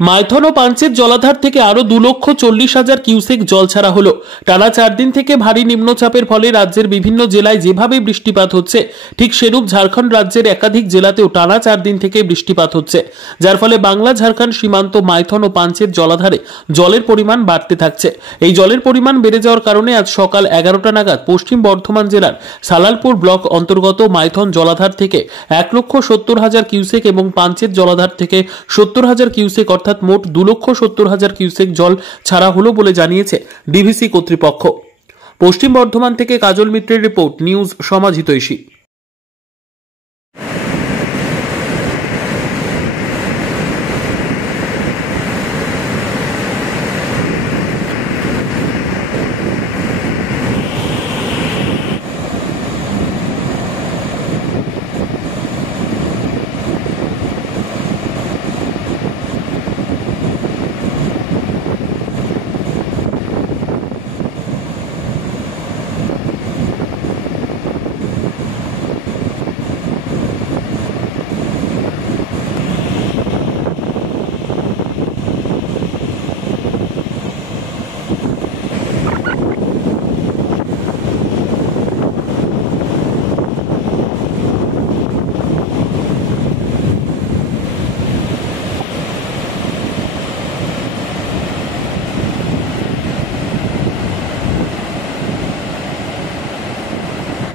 মাইথন ও পাঞ্চেত জলাধার থেকে আরো 2,40,000 কিউসেক জল ছাড়া হলো। টানা 4 দিন থেকে ভারী নিম্নচাপের ফলে রাজ্যের বিভিন্ন জেলায় যেভাবে বৃষ্টিপাত হচ্ছে, ঠিক সেরূপ ঝাড়খণ্ড রাজ্যের একাধিক জেলাতেও টানা 4 দিন থেকে বৃষ্টিপাত হচ্ছে, যার ফলে বাংলা ঝাড়খণ্ড সীমান্ত মাইথন ও পাঞ্চেত জলাধারে জলের পরিমাণ বাড়তে থাকছে। এই জলের পরিমাণ বেড়ে যাওয়ার কারণে আজ সকাল 11টা নাগাদ পশ্চিম বর্ধমান জেলার সালালপুর ব্লক অন্তর্গত মাইথন জলাধার থেকে 1,70,000 কিউসেক এবং পাঞ্চেত জলাধার থেকে 70,000 কিউসেক অর্থাৎ মোট 2,70,000 কিউসেক জল ছাড়া হলো বলে জানিয়েছে ডিভিসি কর্তৃপক্ষ। পশ্চিম বর্ধমান থেকে কাজল মিত্রের রিপোর্ট, নিউজ সমাজ হিতৈষী।